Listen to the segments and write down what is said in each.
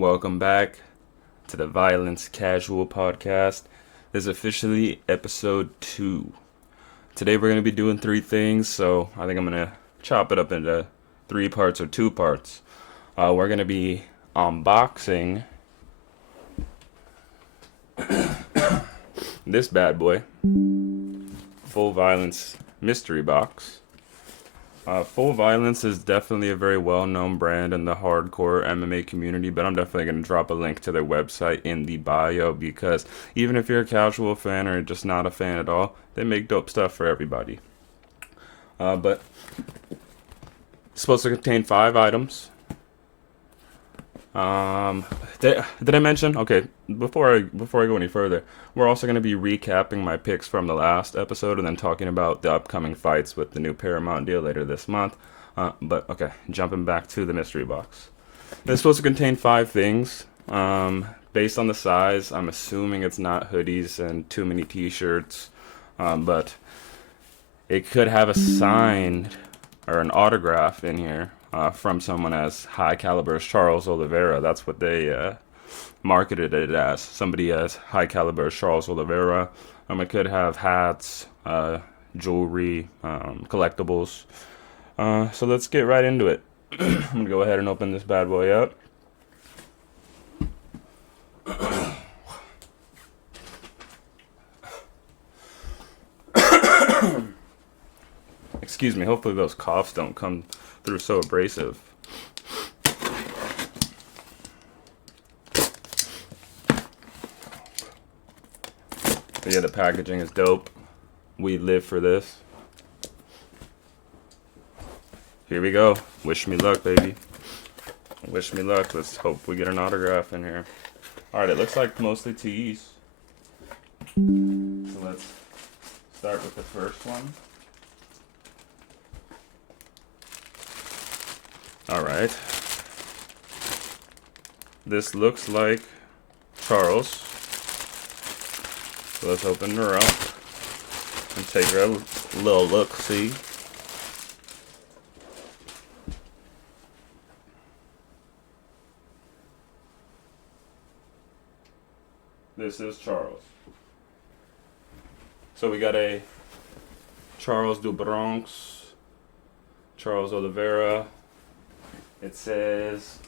Welcome back to the Violence Casual podcast. This is officially episode 2. Today we're going to be doing 3 things, so I think I'm going to chop it up into 3 parts or 2 parts. We're going to be unboxing this bad boy, Full Violence Mystery Box. Full Violence is definitely a very well-known brand in the hardcore MMA community, but I'm definitely going to drop a link to their website in the bio because even if you're a casual fan or just not a fan at all, they make dope stuff for everybody. But it's supposed to contain 5 items. Did I mention? Okay, before I go any further, we're also going to be recapping my picks from the last episode and then talking about the upcoming fights with the new Paramount deal later this month. But okay, jumping back to the mystery box. It's supposed to contain 5 things. Based on the size, I'm assuming it's not hoodies and too many t-shirts, but it could have a signed or an autograph in here. From someone as high caliber as Charles Oliveira. That's what they marketed it as. Somebody as high caliber as Charles Oliveira. It could have hats, jewelry, collectibles. So let's get right into it. I'm going to go ahead and open this bad boy up. Excuse me, hopefully those coughs don't come through so abrasive. But yeah, the packaging is dope. We live for this. Here we go. Wish me luck, baby. Wish me luck. Let's hope we get an autograph in here. Alright, it looks like mostly tees. So let's start with the first one. Alright. This looks like Charles. So let's open her up and take her a little look-see. This is Charles. So we got a Charles du Bronx, Charles Oliveira. It says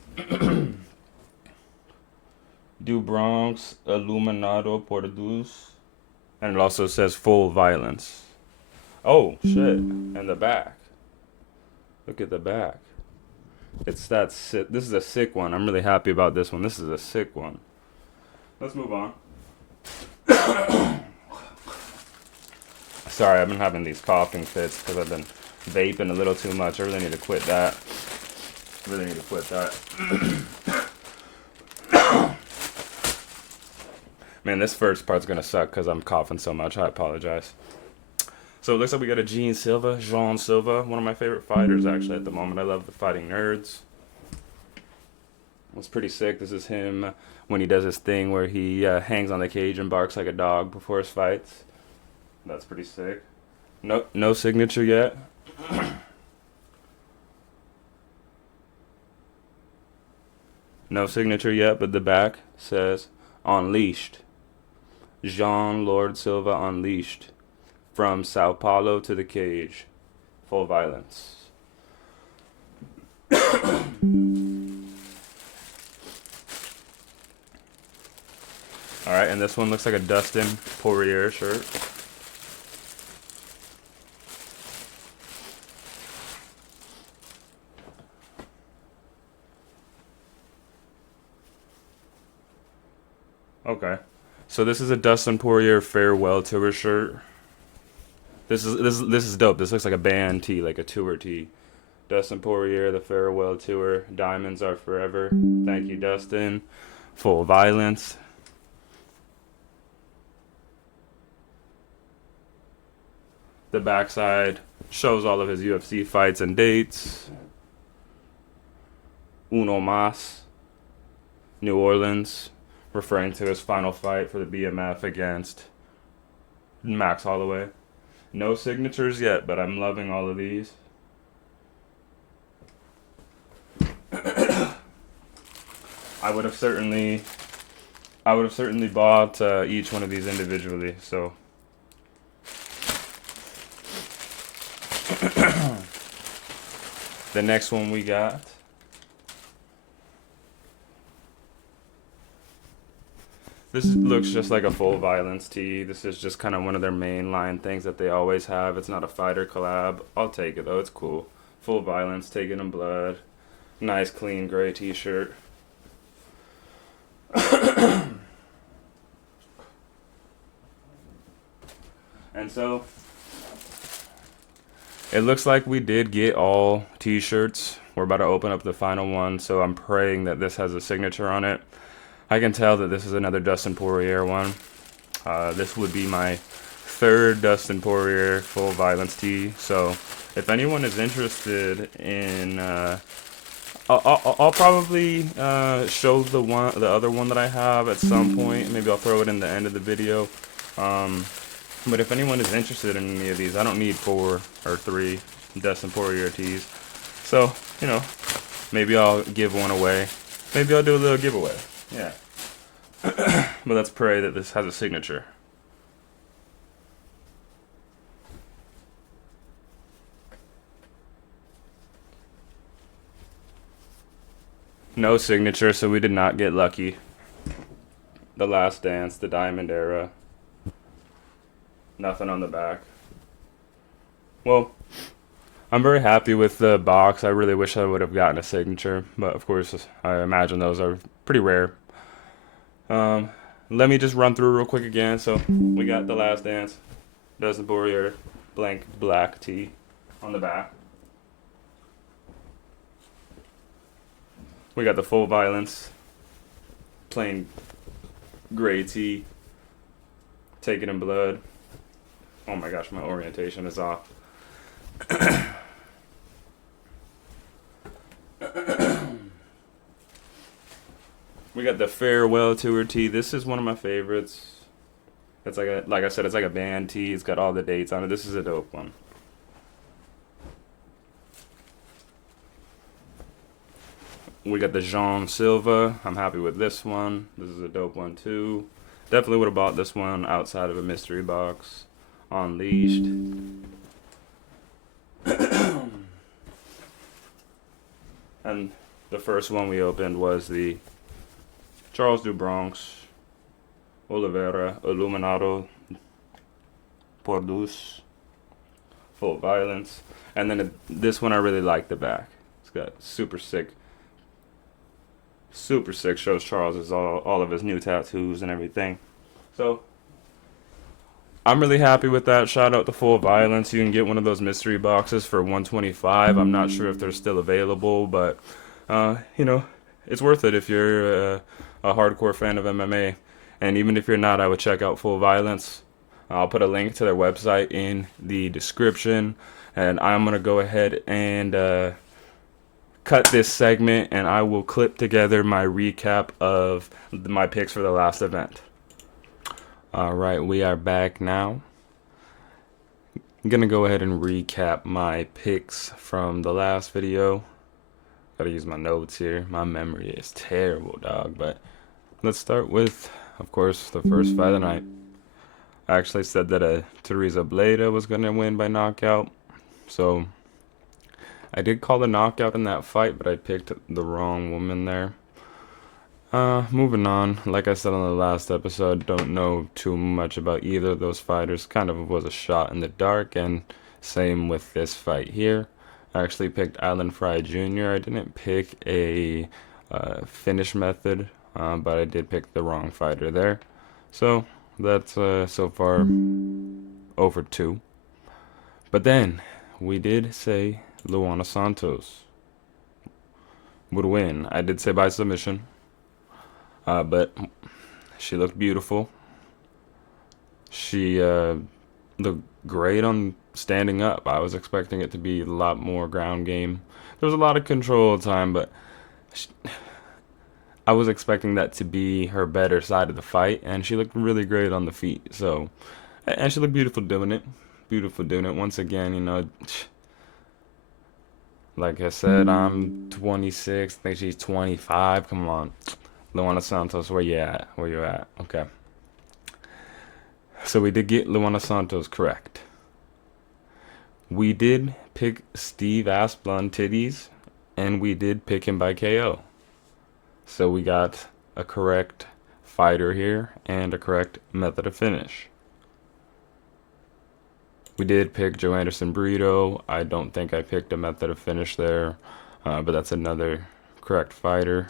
Du Bronx Iluminado por Deus. And it also says Full Violence. Oh, shit. And the back. Look at the back. It's that sick. This is a sick one. I'm really happy about this one. This is a sick one. Let's move on. Sorry, I've been having these coughing fits because I've been vaping a little too much. I really need to quit that. Man, this first part's gonna suck because I'm coughing so much. I apologize. So it looks like we got a Jean Silva, one of my favorite fighters actually at the moment. I love the Fighting Nerds. It's pretty sick. This is him when he does his thing where he hangs on the cage and barks like a dog before his fights. That's pretty sick. No signature yet. No signature yet, but the back says Unleashed. Jean Lord Silva Unleashed. From Sao Paulo to the cage. Full Violence. Alright, and this one looks like a Dustin Poirier shirt. Okay. So this is a Dustin Poirier farewell tour shirt. This is dope. This looks like a band tee, like a tour tee. Dustin Poirier, the farewell tour. Diamonds are forever. Thank you, Dustin. Full Violence. The backside shows all of his UFC fights and dates. Uno Mas. New Orleans. Referring to his final fight for the BMF against Max Holloway. No signatures yet, but I'm loving all of these. I would have certainly, I would have certainly bought each one of these individually. So the next one we got. This looks just like a Full Violence tee. This is just kind of one of their main line things that they always have. It's not a fighter collab. I'll take it though. It's cool. Full Violence, Taking in Blood. Nice, clean gray t-shirt. And so it looks like we did get all t-shirts. We're about to open up the final one, so I'm praying that this has a signature on it. I can tell that this is another Dustin Poirier one. This would be my third Dustin Poirier Full Violence tee. So if anyone is interested in, I'll probably show the other one that I have at some point. Maybe I'll throw it in the end of the video. But if anyone is interested in any of these, I don't need 4 or 3 Dustin Poirier tees. So, you know, maybe I'll give one away. Maybe I'll do a little giveaway. Yeah. But let's pray that this has a signature. No signature, so we did not get lucky. The Last Dance, the Diamond Era. Nothing on the back. Well, I'm very happy with the box. I really wish I would have gotten a signature, but of course, I imagine those are pretty rare. Let me just run through real quick again. So we got The Last Dance, Dustin Poirier, blank black tee on the back. We got the Full Violence, plain gray tee, Taking in Blood. Oh my gosh, my orientation is off. We got the Farewell Tour tee. This is one of my favorites. It's like I said, it's like a band tee. It's got all the dates on it. This is a dope one. We got the Jean Silva. I'm happy with this one. This is a dope one too. Definitely would have bought this one outside of a mystery box. Unleashed. And the first one we opened was the Charles du Bronx, Oliveira, Illuminato, Pordus, Full Violence. And then this one I really like the back. It's got super sick, shows Charles' all of his new tattoos and everything. So I'm really happy with that. Shout out to Full Violence. You can get one of those mystery boxes for $125. I'm not sure if they're still available, but you know, it's worth it if you're a hardcore fan of MMA. And even if you're not, I would check out Full Violence. I'll put a link to their website in the description. And I'm going to go ahead and cut this segment, and I will clip together my recap of my picks for the last event. Alright, we are back now. I'm going to go ahead and recap my picks from the last video. Gotta use my notes here. My memory is terrible, dog. But let's start with, of course, the first fight of the night. I actually said that Teresa Bleda was going to win by knockout. So I did call the knockout in that fight, but I picked the wrong woman there. Moving on. Like I said on the last episode, don't know too much about either of those fighters. Kind of was a shot in the dark, and same with this fight here. I actually picked Alan Fry Jr. I didn't pick a finish method, but I did pick the wrong fighter there. So that's so far 0-2. But then we did say Luana Santos would win. I did say by submission, but she looked beautiful. She looked great on standing up. I was expecting it to be a lot more ground game. There was a lot of control time, but I was expecting that to be her better side of the fight, and she looked really great on the feet. So, and she looked beautiful doing it. Beautiful doing it. Once again, you know, like I said, I'm 26. I think she's 25. Come on. Luana Santos, where you at? Where you at? Okay. So we did get Luana Santos correct. We did pick Steve Asplund Titties, and we did pick him by KO. So we got a correct fighter here and a correct method of finish. We did pick Joe Anderson Burrito. I don't think I picked a method of finish there, but that's another correct fighter.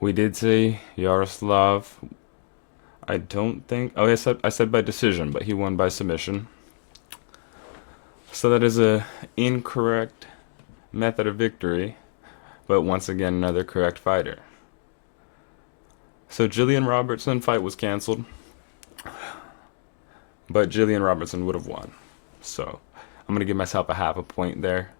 We did say Yaroslav. I don't think. Oh, I said by decision, but he won by submission. So that is a incorrect method of victory, but once again another correct fighter. So Jillian Robertson fight was canceled, but Jillian Robertson would have won. So I'm gonna give myself a half a point there.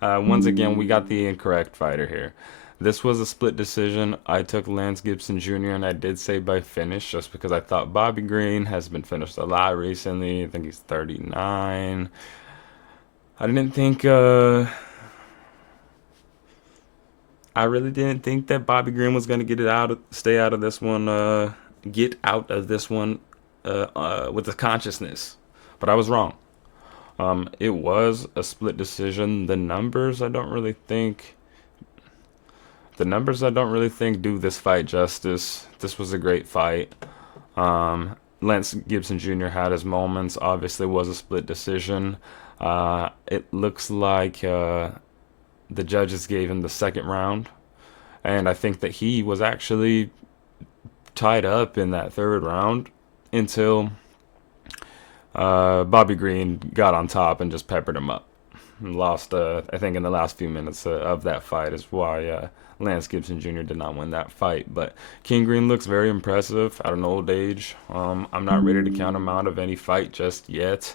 Once again, we got the incorrect fighter here. This was a split decision. I took Lance Gibson Jr. and I did say by finish just because I thought Bobby Green has been finished a lot recently. I think he's 39. I didn't think I really didn't think that Bobby Green was gonna stay out of this one, get out of this one with the consciousness. But I was wrong. It was a split decision. The numbers I don't really think do this fight justice. This was a great fight. Lance Gibson Jr. had his moments. Obviously, was a split decision. It looks like the judges gave him the second round, and I think that he was actually tied up in that third round until Bobby Green got on top and just peppered him up. Lost, I think, in the last few minutes of that fight is why Lance Gibson Jr. did not win that fight. But King Green looks very impressive at an old age. I'm not ready to count him out of any fight just yet.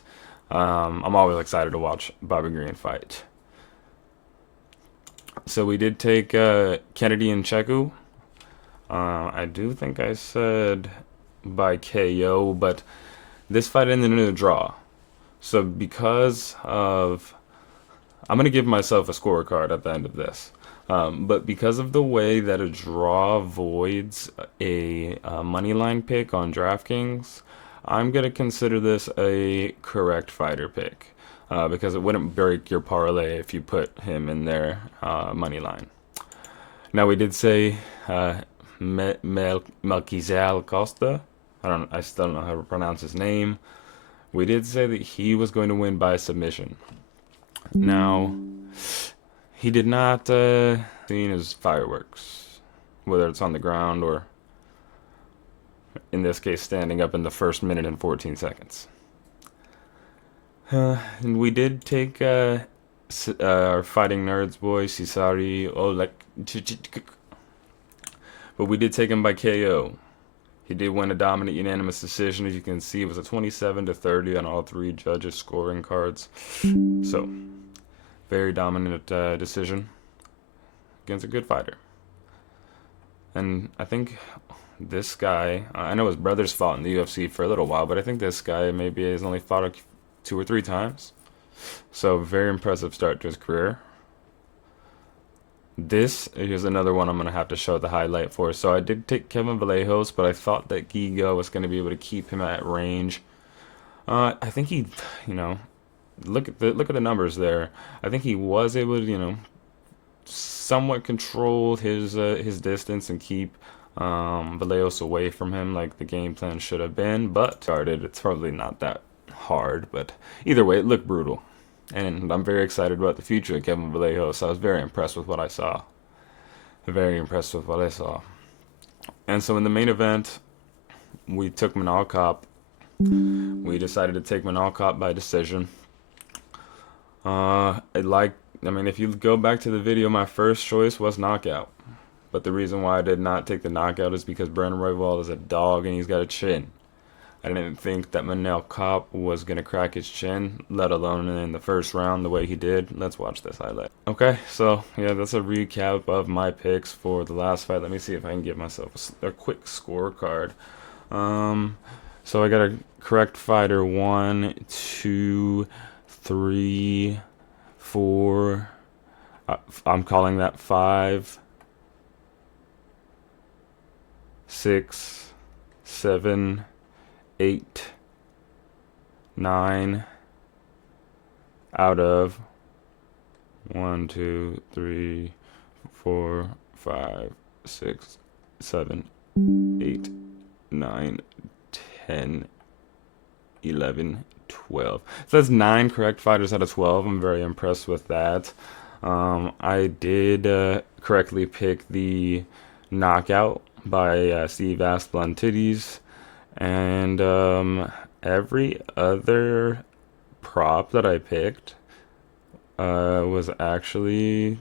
I'm always excited to watch Bobby Green fight. So we did take Kennedy and Cheku. I do think I said by KO, but this fight ended in a draw. So because of... I'm going to give myself a scorecard at the end of this. But because of the way that a draw voids a money line pick on DraftKings, I'm going to consider this a correct fighter pick. Because it wouldn't break your parlay if you put him in their money line. Now we did say Melquizal Costa. I still don't know how to pronounce his name. We did say that he was going to win by submission. Now, he did not seen his fireworks, whether it's on the ground or, in this case, standing up in the first minute and 14 seconds. And we did take our Fighting Nerds boy, Cisari Olek, but we did take him by KO. He did win a dominant unanimous decision. As you can see, it was a 27-30 on all three judges' scoring cards. So, very dominant decision against a good fighter. And I think this guy, I know his brothers fought in the UFC for a little while, but I think this guy maybe has only fought 2 or 3 times. So, very impressive start to his career. Here's another one I'm going to have to show the highlight for. So I did take Kevin Vallejos, but I thought that Giga was going to be able to keep him at range. I think he, look at the numbers there. I think he was able to, somewhat control his distance and keep Vallejos away from him like the game plan should have been. But it's probably not that hard, but either way, it looked brutal. And I'm very excited about the future of Kevin Vallejos. I was very impressed with what I saw. Very impressed with what I saw. And so in the main event, we took Manal Cop. We decided to take Manal Cop by decision. If you go back to the video, my first choice was knockout. But the reason why I did not take the knockout is because Brandon Royval is a dog and he's got a chin. I didn't think that Manal Cop was going to crack his chin, let alone in the first round the way he did. Let's watch this highlight. Okay, so yeah, that's a recap of my picks for the last fight. Let me see if I can give myself a quick scorecard. So I got a correct fighter 1, 2, 3, 4. I'm calling that 5, 6, 7, 8, 9 out of 1, 2, 3, 4, 5, 6, 7, 8, 9, 10, 11, 12. So that's 9 correct fighters out of 12. I'm very impressed with that. I did correctly pick the Knockout by Steve Asplund, and every other prop that I picked was actually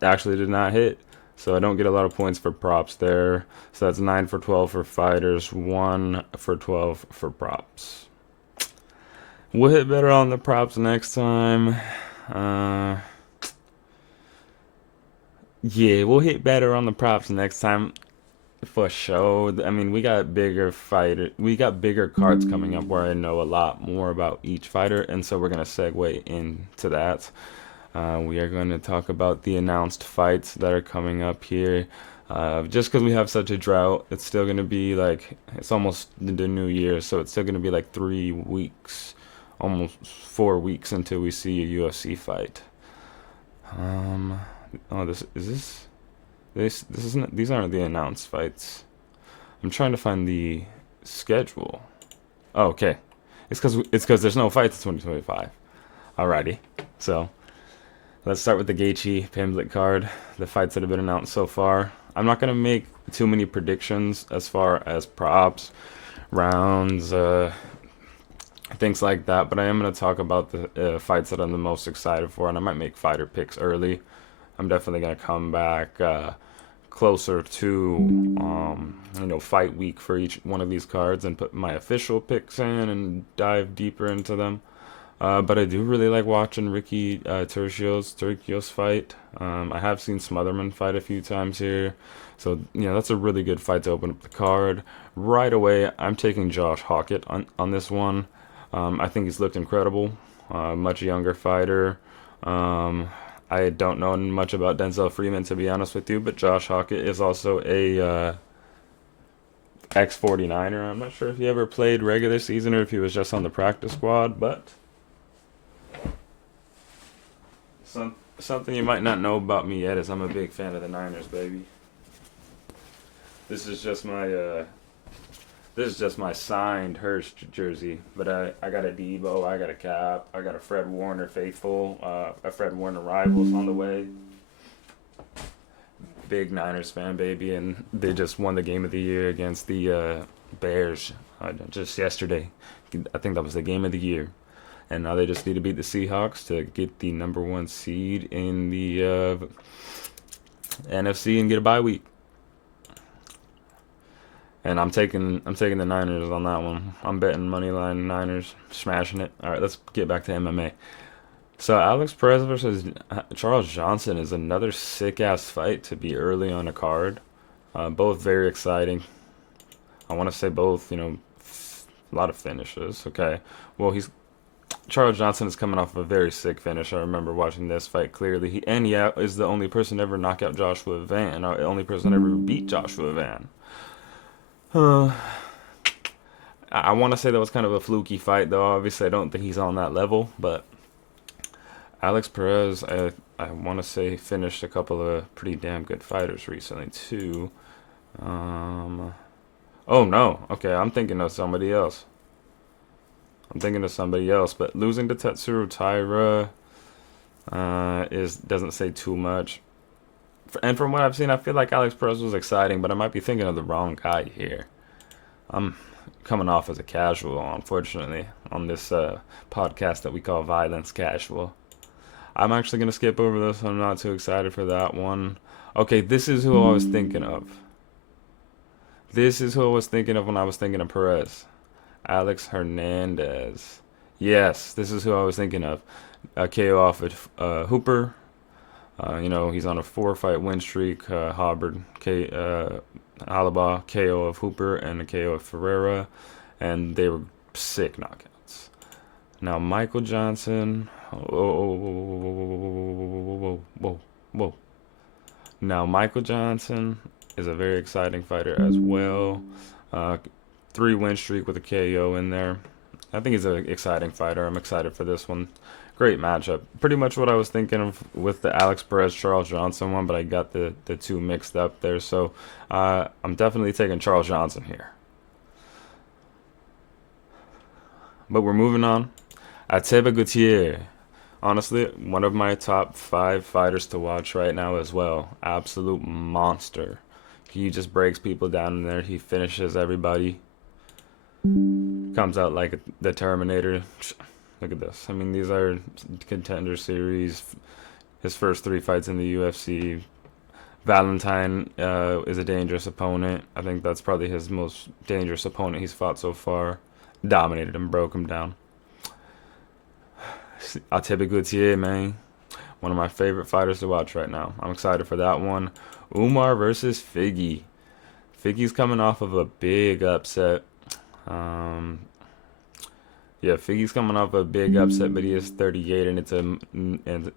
did not hit. So I don't get a lot of points for props there. So that's 9 for 12 for fighters, 1 for 12 for props. We'll hit better on the props next time. Yeah, we'll hit better on the props next time for sure. I mean, we got bigger cards coming up where I know a lot more about each fighter, and so we're gonna segue into that. We are going to talk about the announced fights that are coming up here. Just because we have such a drought, it's still going to be like, it's almost the new year, so it's still going to be like 3 weeks, almost 4 weeks until we see a UFC fight. Oh, this isn't, these aren't the announced fights. I'm trying to find the schedule. Oh, okay. It's because there's no fights in 2025. Alrighty. So, let's start with the Gaethje Pimblett card, the fights that have been announced so far. I'm not going to make too many predictions as far as props, rounds, things like that, but I am going to talk about the fights that I'm the most excited for, and I might make fighter picks early. I'm definitely going to come back closer to fight week for each one of these cards and put my official picks in and dive deeper into them. But I do really like watching Ricky Turcios fight. I have seen Smotherman fight a few times here. So, that's a really good fight to open up the card. Right away, I'm taking Josh Hawkett on this one. I think he's looked incredible. Much younger fighter. I don't know much about Denzel Freeman, to be honest with you, but Josh Hawkett is also a ex-49er. I'm not sure if he ever played regular season or if he was just on the practice squad, but something you might not know about me yet is I'm a big fan of the Niners, baby. This is just my signed Hurst jersey, but I got a Debo, I got a Cap, I got a Fred Warner faithful, a Fred Warner rivals on the way. Big Niners fan, baby, and they just won the game of the year against the Bears just yesterday. I think that was the game of the year. And now they just need to beat the Seahawks to get the #1 seed in the NFC and get a bye week. And I'm taking the Niners on that one. I'm betting moneyline Niners, smashing it. All right, let's get back to MMA. So Alex Perez versus Charles Johnson is another sick ass fight to be early on a card. Both very exciting. I want to say both, a lot of finishes. Okay, well Charles Johnson is coming off of a very sick finish. I remember watching this fight clearly. He is the only person to ever knock out Joshua Van, or the only person to ever beat Joshua Van. I want to say that was kind of a fluky fight, though. Obviously, I don't think he's on that level, but Alex Perez, I want to say, finished a couple of pretty damn good fighters recently, too. Oh, no. Okay, I'm thinking of somebody else. But losing to Tetsuro Taira doesn't say too much. And from what I've seen, I feel like Alex Perez was exciting, but I might be thinking of the wrong guy here. I'm coming off as a casual, unfortunately, on this podcast that we call Violence Casual. I'm actually going to skip over this. I'm not too excited for that one. Okay, this is who I was thinking of. When I was thinking of Perez. Alex Hernandez. Yes, this is who I was thinking of. A KO off of Hooper. He's on a 4-fight win streak. Halberd, Alaba, KO of Hooper, and a KO of Ferreira. And they were sick knockouts. Now Michael Johnson. Whoa. Now Michael Johnson is a very exciting fighter as well. Uh, 3 win streak with a KO in there. I think he's an exciting fighter. I'm excited for this one. Great matchup. Pretty much what I was thinking of with the Alex Perez Charles Johnson one, but I got the two mixed up there. So I'm definitely taking Charles Johnson here. But we're moving on. Ateba Gutierrez. Honestly, one of my top 5 fighters to watch right now as well. Absolute monster. He just breaks people down in there. He finishes everybody. Comes out like the Terminator. Look at this. I mean, these are contender series. His first 3 fights in the UFC. Valentine is a dangerous opponent. I think that's probably his most dangerous opponent he's fought so far. Dominated him, broke him down. Ateba Gutierrez, man. One of my favorite fighters to watch right now. I'm excited for that one. Umar versus Figgy. Figgy's coming off of a big upset. Yeah, Figgy's coming off a big upset, but he is 38, and it's and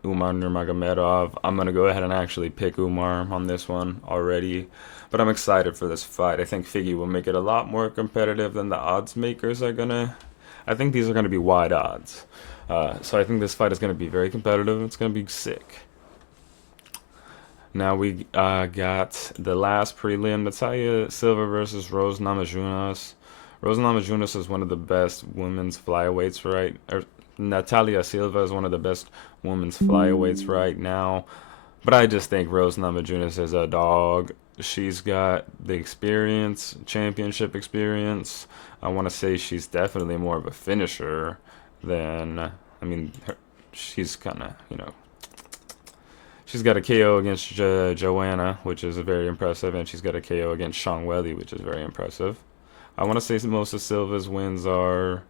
Umar Nurmagomedov. I'm gonna go ahead and actually pick Umar on this one already, but I'm excited for this fight. I think Figgy will make it a lot more competitive than the odds makers are gonna. I think these are gonna be wide odds, so I think this fight is gonna be very competitive. It's gonna be sick. Now we got the last prelim, Natalia Silva versus Rose Namajunas. Rose Namajunas is one of the best women's flyweights Natalia Silva is one of the best women's flyweights right now. But I just think Rose Namajunas is a dog. She's got the experience, championship experience. I want to say she's definitely more of a finisher than, she's kind of, she's got a KO against Joanna, which is very impressive, and she's got a KO against Sean Welly, which is very impressive. I want to say most of Silva's wins are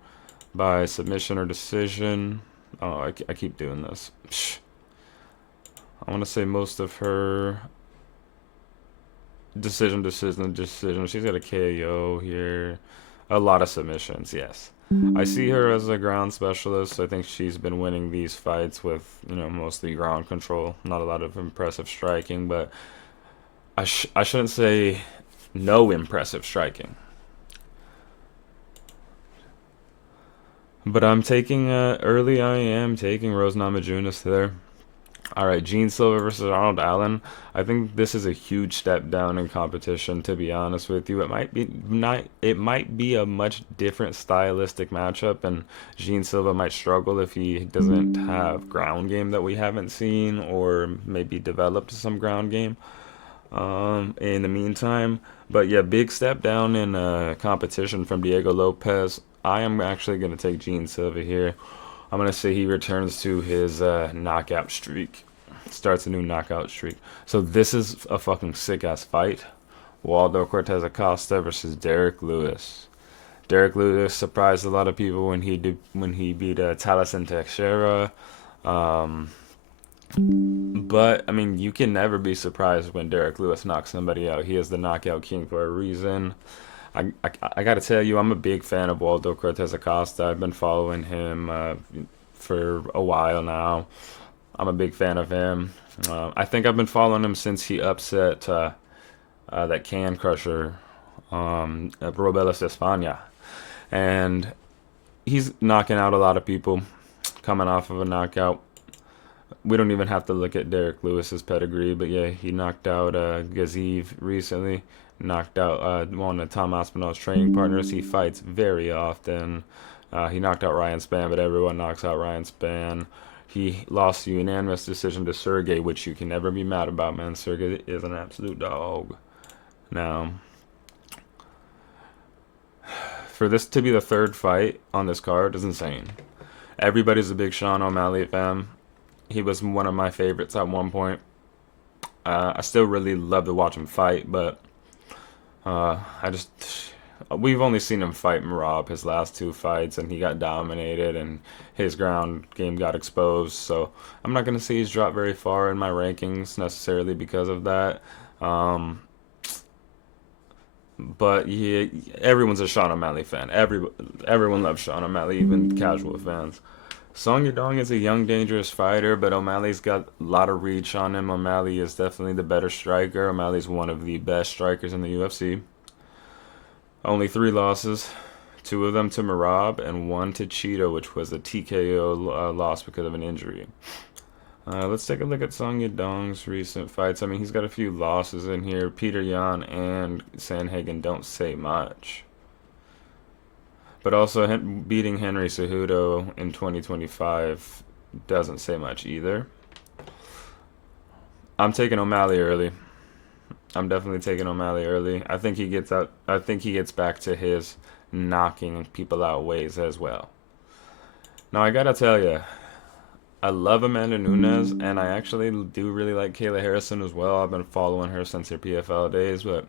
by submission or decision. Oh, I keep doing this. I want to say most of her decision. She's got a KO here. A lot of submissions, yes. I see her as a ground specialist. I think she's been winning these fights with, mostly ground control. Not a lot of impressive striking, but I shouldn't say no impressive striking. But I'm taking early. I am taking Rose Namajunas there. All right, Gene Silva versus Arnold Allen. I think this is a huge step down in competition. To be honest with you, it might be not. It might be a much different stylistic matchup, and Gene Silva might struggle if he doesn't have ground game that we haven't seen, or maybe developed some ground game. In the meantime, but yeah, big step down in competition from Diego Lopez. I am actually going to take Gene Silva here. I'm going to say he returns to his knockout streak. Starts a new knockout streak. So this is a fucking sick-ass fight. Waldo Cortez Acosta versus Derek Lewis. Derek Lewis surprised a lot of people when he beat Taliesin Teixeira. But, you can never be surprised when Derek Lewis knocks somebody out. He is the knockout king for a reason. I got to tell you, I'm a big fan of Waldo Cortez Acosta. I've been following him for a while now. I'm a big fan of him. I think I've been following him since he upset that can crusher, Robelas de España. And he's knocking out a lot of people coming off of a knockout. We don't even have to look at Derek Lewis's pedigree, but yeah, he knocked out Gaziv recently. Knocked out one of Tom Aspinall's training partners. He fights very often. He knocked out Ryan Spann, but everyone knocks out Ryan Spann. He lost a unanimous decision to Sergey, which you can never be mad about, man. Sergey is an absolute dog. Now, for this to be the third fight on this card is insane. Everybody's a big Sean O'Malley fan. He was one of my favorites at one point. I still really love to watch him fight, but we've only seen him fight Marab his last 2 fights, and he got dominated, and his ground game got exposed. So I'm not going to say he's dropped very far in my rankings necessarily because of that. But yeah, everyone's a Sean O'Malley fan. Everyone loves Sean O'Malley, even casual fans. Song Yadong is a young, dangerous fighter, but O'Malley's got a lot of reach on him. O'Malley is definitely the better striker. O'Malley's one of the best strikers in the UFC. Only three losses, two of them to Marab and one to Cheeto, which was a TKO loss because of an injury. Let's take a look at Song Yadong's recent fights. I mean, he's got a few losses in here. Peter Yan and Sanhagen don't say much. But also beating Henry Cejudo in 2025 doesn't say much either. I'm taking O'Malley early. I'm definitely taking O'Malley early. I think he gets out. I think he gets back to his knocking people out ways as well. Now I gotta tell you, I love Amanda Nunes, and I actually do really like Kayla Harrison as well. I've been following her since her PFL days, but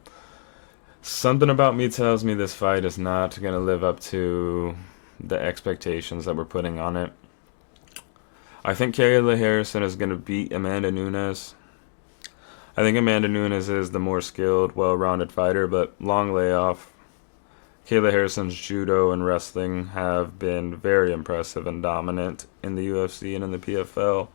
something about me tells me this fight is not gonna live up to the expectations that we're putting on it. I think Kayla Harrison is gonna beat Amanda Nunes. I think Amanda Nunes is the more skilled, well-rounded fighter, but long layoff. Kayla Harrison's judo and wrestling have been very impressive and dominant in the UFC and in the PFL.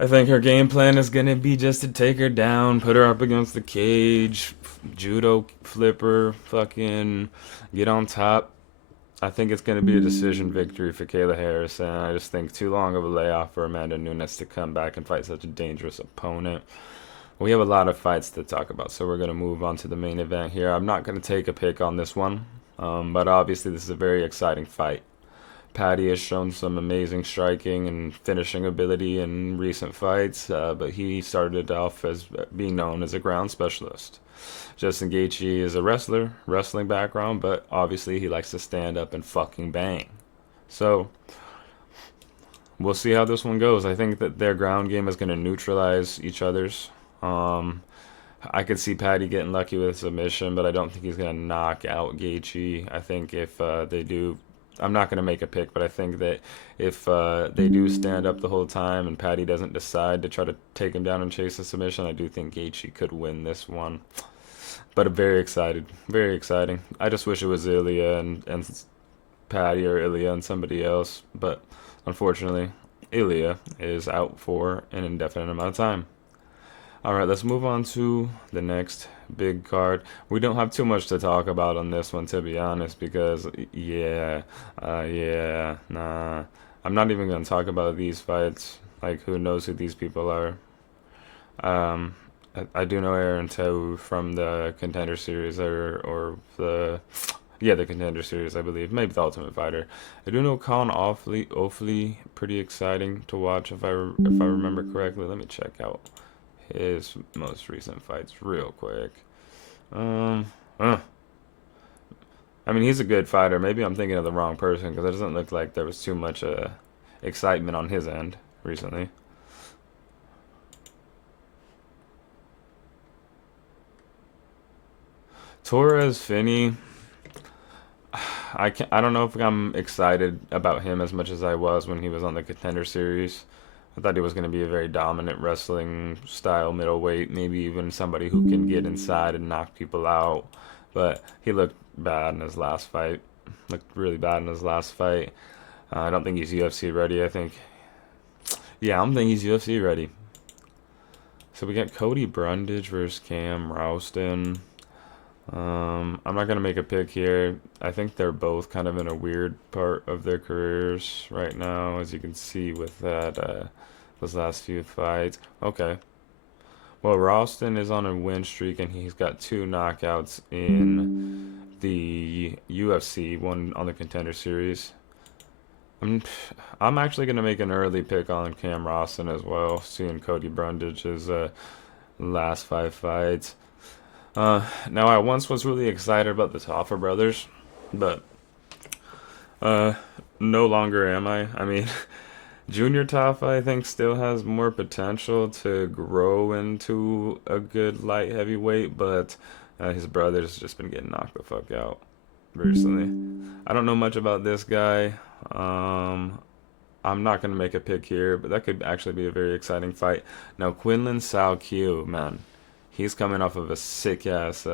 I think her game plan is going to be just to take her down, put her up against the cage, judo flipper, fucking get on top. I think it's going to be a decision victory for Kayla Harrison. I just think too long of a layoff for Amanda Nunes to come back and fight such a dangerous opponent. We have a lot of fights to talk about, so we're going to move on to the main event here. I'm not going to take a pick on this one, but obviously this is a very exciting fight. Paddy has shown some amazing striking and finishing ability in recent fights, but he started off as being known as a ground specialist. Justin Gaethje is a wrestler, wrestling background, but obviously he likes to stand up and fucking bang. So we'll see how this one goes. I think that their ground game is going to neutralize each other's. Um, I could see Paddy getting lucky with a submission, but I don't think he's going to knock out Gaethje. I think if they do, I'm not going to make a pick, but I think that if they do stand up the whole time and Paddy doesn't decide to try to take him down and chase a submission, I do think Gaethje could win this one. But I'm very excited, very exciting. I just wish it was Ilya and Paddy or Ilya and somebody else, but unfortunately, Ilya is out for an indefinite amount of time. All right, let's move on to the next big card. We don't have too much to talk about on this one, to be honest, because nah. I'm not even gonna talk about these fights. Like, who knows who these people are? Um, I do know Aaron Tau from the Contender Series or the Contender Series, I believe. Maybe the Ultimate Fighter. I do know Colin Offley, pretty exciting to watch if I remember correctly. Let me check out his most recent fights real quick. Um, uh, I mean, he's a good fighter. Maybe I'm thinking of the wrong person because it doesn't look like there was too much excitement on his end recently. Torres Finney, I don't know if I'm excited about him as much as I was when he was on the Contender Series. I thought he was going to be a very dominant wrestling style middleweight, maybe even somebody who can get inside and knock people out. But he looked bad in his last fight. Looked really bad in his last fight. I don't think he's UFC ready. Yeah, I don't think he's UFC ready. So we got Cody Brundage versus Cam Rouston. I'm not gonna make a pick here. I think they're both kind of in a weird part of their careers right now, as you can see with that those last few fights. Okay. Well, Ralston is on a win streak, and he's got two knockouts in the UFC, one on the Contender Series. I'm, I'm actually gonna make an early pick on Cam Ralston as well, seeing Cody Brundage's last five fights. Now I once was really excited about the Taffa brothers, but uh, no longer am I. I mean, Junior Taffa I think still has more potential to grow into a good light heavyweight, but his brother's just been getting knocked the fuck out recently. I don't know much about this guy. Um, I'm not gonna make a pick here, but that could actually be a very exciting fight. Now Quinlan Sao Q, man, he's coming off of a sick ass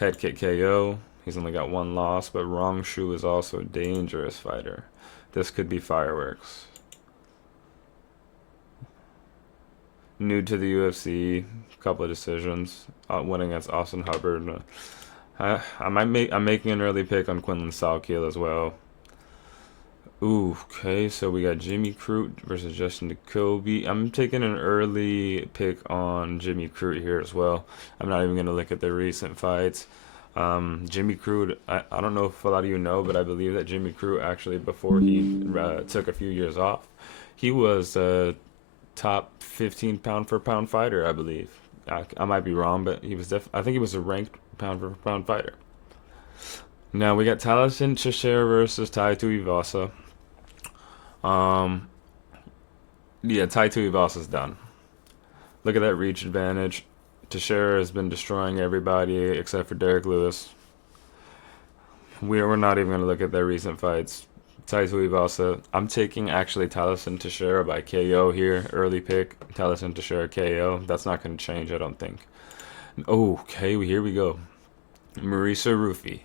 Head kick KO. He's only got one loss, but Wrong Shu is also a dangerous fighter. This could be fireworks. New to the UFC, couple of decisions, winning against Austin Hubbard. I'm making an early pick on Quinlan Salkiel as well. Ooh, okay, so we got Jimmy Crute versus Justin Jacoby. I'm taking an early pick on Jimmy Crute here as well. I'm not even going to look at the recent fights. Jimmy Crute, I don't know if a lot of you know, but I believe that Jimmy Crute actually, before he took a few years off, he was a top 15 pound for pound fighter, I believe. I might be wrong, but he was I think he was a ranked pound for pound fighter. Now we got Taliesin Teixeira versus Tai Tuivasa. Yeah, Tai Tuivasa's done. Look at that reach advantage. Teixeira has been destroying everybody except for Derek Lewis. We're not even going to look at their recent fights. Tai Tuivasa. I'm taking actually Taliesin Teixeira by KO here. Early pick. Taliesin Teixeira KO. That's not going to change, I don't think. Okay, here we go. Marisa Rufi.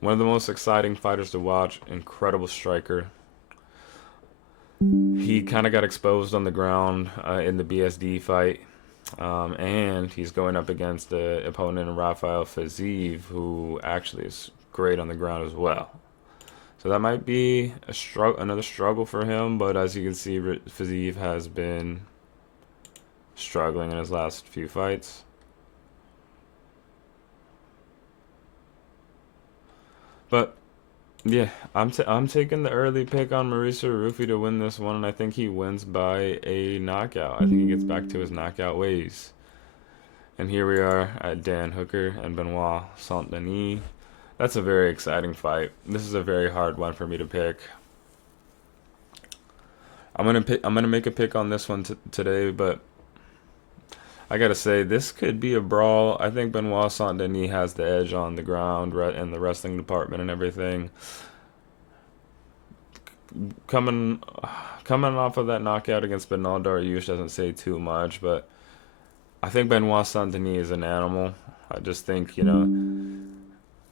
One of the most exciting fighters to watch. Incredible striker. He kind of got exposed on the ground in the BSD fight. And he's going up against the opponent, Rafael Fiziev, who actually is great on the ground as well. So that might be another struggle for him. But as you can see, Fiziev has been struggling in his last few fights. But yeah, I'm taking the early pick on Marisa Rufi to win this one, and I think he wins by a knockout. I think he gets back to his knockout ways. And here we are at Dan Hooker and Benoit Saint Denis. That's a very exciting fight. This is a very hard one for me to pick. I'm gonna make a pick on this one today, but I gotta say this could be a brawl. I think Benoit Saint Denis has the edge on the ground, right, in the wrestling department and everything. Coming off of that knockout against Bernal Dariush doesn't say too much, but I think Benoit Saint Denis is an animal. I just think,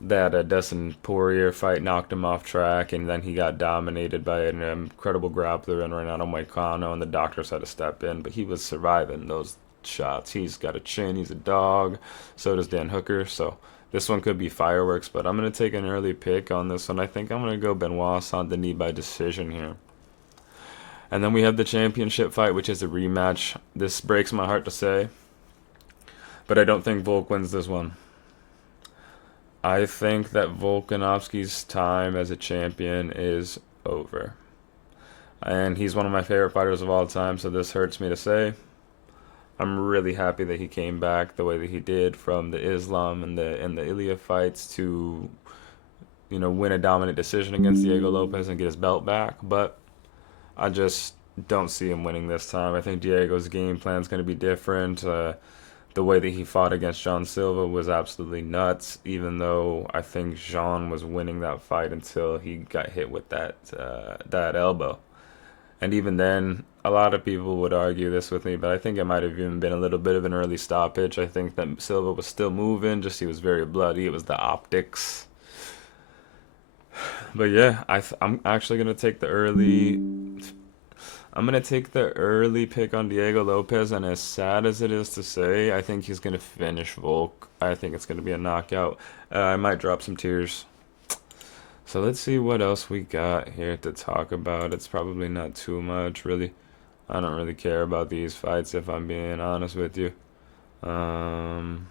that Dustin Poirier fight knocked him off track, and then he got dominated by an incredible grappler in Renato Moicano, and the doctors had to step in, but he was surviving those shots. He's got a chin, he's a dog, so does Dan Hooker, so this one could be fireworks, but I'm going to take an early pick on this one. I think I'm going to go Benoit Saint Denis by decision here. And then we have the championship fight, which is a rematch. This breaks my heart to say, but I don't think Volk wins this one. I think that Volkanovski's time as a champion is over. And he's one of my favorite fighters of all time, so this hurts me to say. I'm really happy that he came back the way that he did from the Islam and the Ilya fights to, win a dominant decision against Diego Lopez and get his belt back. But I just don't see him winning this time. I think Diego's game plan is going to be different. The way that he fought against John Silva was absolutely nuts, even though I think Jean was winning that fight until he got hit with that elbow. And even then, a lot of people would argue this with me, but I think it might have even been a little bit of an early stoppage. I think that Silva was still moving, just he was very bloody. It was the optics. But yeah, I'm actually going to take the early... I'm going to take the early pick on Diego Lopez, and as sad as it is to say, I think he's going to finish Volk. I think it's going to be a knockout. I might drop some tears. So let's see what else we got here to talk about. It's probably not too much, really. I don't really care about these fights, if I'm being honest with you. Yeah, I'm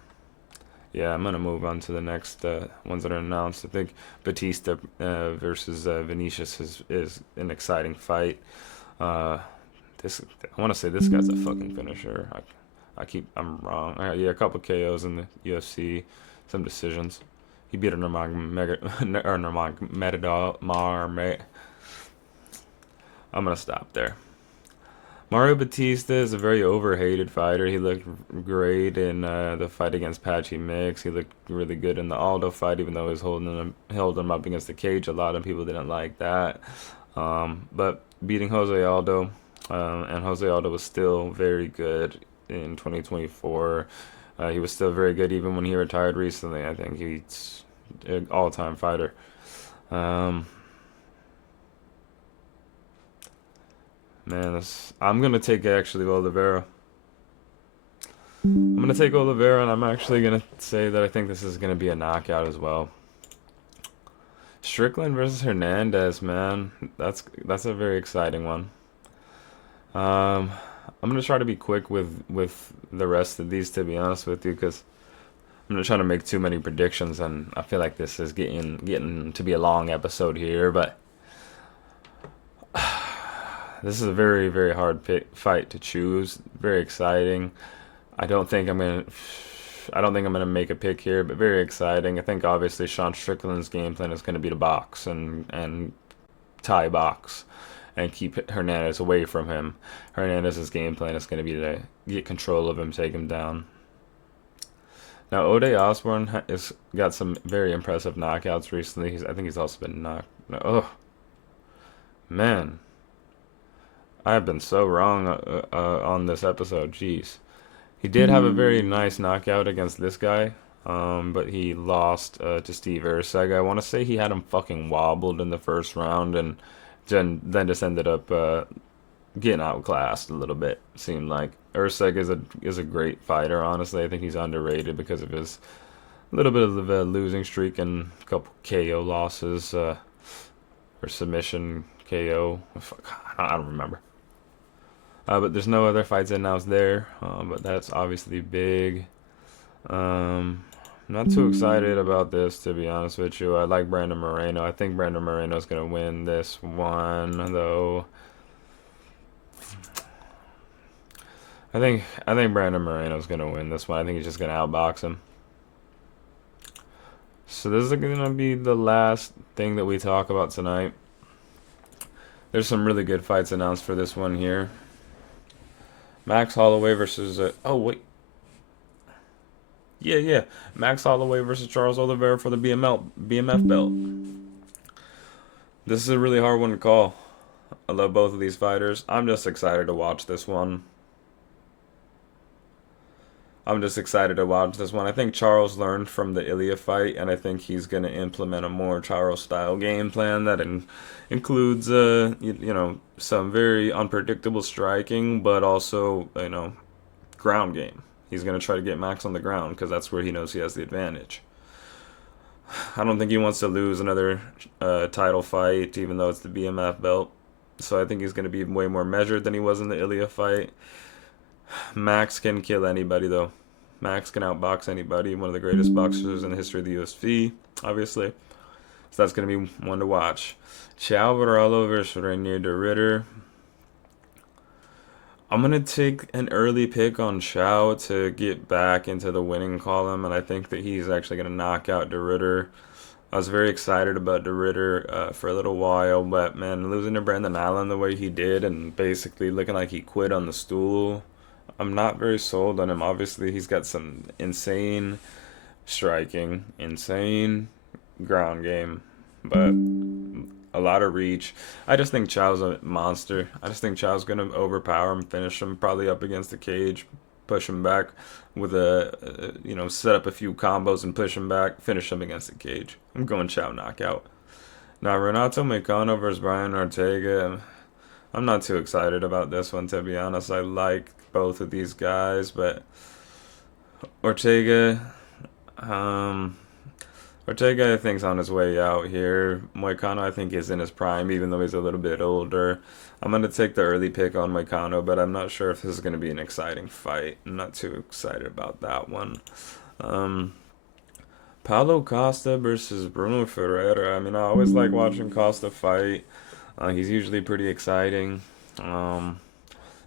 going to move on to the next ones that are announced. I think Batista versus Vinicius is an exciting fight. I want to say this guy's a fucking finisher. I'm wrong. Yeah, a couple KOs in the UFC, some decisions. He beat a Nurmagomedov. I'm gonna stop there. Mario Batista is a very overhated fighter. He looked great in the fight against Patchy Mix. He looked really good in the Aldo fight, even though he was held him up against the cage. A lot of people didn't like that. But beating Jose Aldo, and Jose Aldo was still very good in 2024. He was still very good even when he retired recently. I think he's an all-time fighter. Um, Man, I'm gonna take actually Oliveira. I'm gonna take Oliveira, and I'm actually gonna say that I think this is gonna be a knockout as well. Strickland versus Hernandez, man, that's a very exciting one. Um, I'm gonna try to be quick with the rest of these, to be honest with you, because I'm not trying to make too many predictions, and I feel like this is getting to be a long episode here. But this is a very very hard fight to choose. Very exciting. I don't think I'm gonna. I don't think I'm gonna make a pick here, but very exciting. I think obviously Sean Strickland's game plan is gonna be to box and tie box and keep Hernandez away from him. Hernandez's game plan is gonna be to get control of him, take him down. Now Ode Osborne has got some very impressive knockouts recently. I think he's also been knocked. Oh man, I have been so wrong on this episode. Jeez. He did have a very nice knockout against this guy, but he lost to Steve Erceg. I want to say he had him fucking wobbled in the first round, and then just ended up getting outclassed a little bit. Seemed like Erceg is a great fighter. Honestly, I think he's underrated because of his little bit of a losing streak and a couple KO losses or submission KO. I don't remember. But there's no other fights announced there. But that's obviously big. Not too excited about this, to be honest with you. I like Brandon Moreno. I think Brandon Moreno's gonna win this one, though. I think Brandon Moreno's gonna win this one. I think he's just gonna outbox him. So this is gonna be the last thing that we talk about tonight. There's some really good fights announced for this one here. Max Holloway versus oh wait, yeah, Max Holloway versus Charles Oliveira for the BMF belt. This is a really hard one to call. I love both of these fighters. I'm just excited to watch this one. I think Charles learned from the Ilya fight, and I think he's going to implement a more Charles-style game plan that includes, some very unpredictable striking, but also, ground game. He's going to try to get Max on the ground because that's where he knows he has the advantage. I don't think he wants to lose another title fight, even though it's the BMF belt. So I think he's going to be way more measured than he was in the Ilya fight. Max can kill anybody, though. Max can outbox anybody. One of the greatest boxers in the history of the UFC, obviously. So that's going to be one to watch. Ciao Varallo versus Rainier de Ritter. I'm going to take an early pick on Ciao to get back into the winning column, and I think that he's actually going to knock out de Ritter. I was very excited about de Ritter for a little while, but man, losing to Brandon Allen the way he did and basically looking like he quit on the stool, I'm not very sold on him. Obviously, he's got some insane striking, insane ground game, but a lot of reach. I just think Chow's a monster. I just think Chow's going to overpower him, finish him probably up against the cage, push him back with set up a few combos and push him back, finish him against the cage. I'm going Chow knockout. Now, Renato Moicano versus Brian Ortega. I'm not too excited about this one, to be honest. I like both of these guys, but Ortega, I think, is on his way out here. Moicano, I think, is in his prime, even though he's a little bit older. I'm going to take the early pick on Moicano, but I'm not sure if this is going to be an exciting fight. I'm not too excited about that one. Paulo Costa versus Bruno Ferreira. I mean, I always like watching Costa fight. He's usually pretty exciting.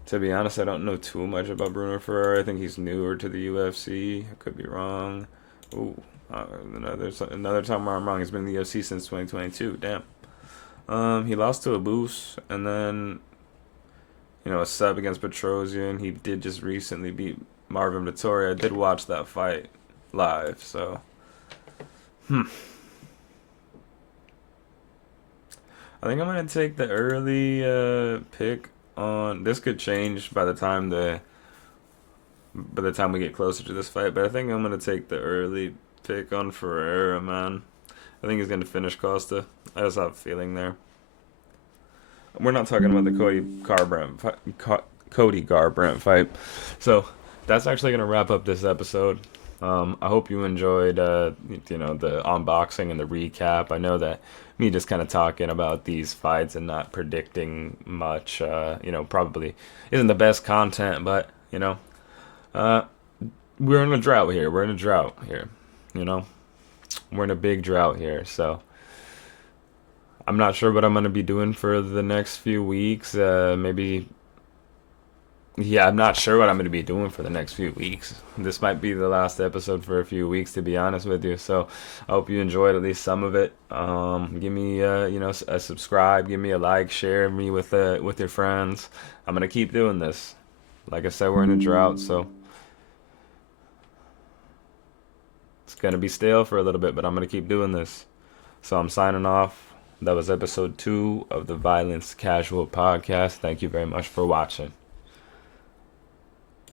To be honest, I don't know too much about Bruno Ferreira. I think he's newer to the UFC. I could be wrong. Ooh, another time where I'm wrong. He's been in the UFC since 2022. Damn. He lost to Abus, and then, a sub against Petrosian. He did just recently beat Marvin Vettori. I did watch that fight live, so. I think I'm going to take the early pick on. This could change by the time by the time we get closer to this fight. But I think I'm gonna take the early pick on Ferreira, man. I think he's gonna finish Costa. I just have a feeling there. We're not talking about the Cody Garbrandt fight. So that's actually gonna wrap up this episode. I hope you enjoyed, the unboxing and the recap. I know that me just kind of talking about these fights and not predicting much, probably isn't the best content, but uh, we're in a drought here. We're in a drought here. You know, we're in a big drought here. So I'm not sure what I'm gonna be doing for the next few weeks. Maybe Yeah, I'm not sure what I'm going to be doing for the next few weeks. This might be the last episode for a few weeks, to be honest with you. So I hope you enjoyed at least some of it. Give me, a subscribe, give me a like, share me with your friends. I'm going to keep doing this. Like I said, we're in a drought, so it's going to be stale for a little bit, but I'm going to keep doing this. So I'm signing off. That was episode 2 of the Violence Casual podcast. Thank you very much for watching.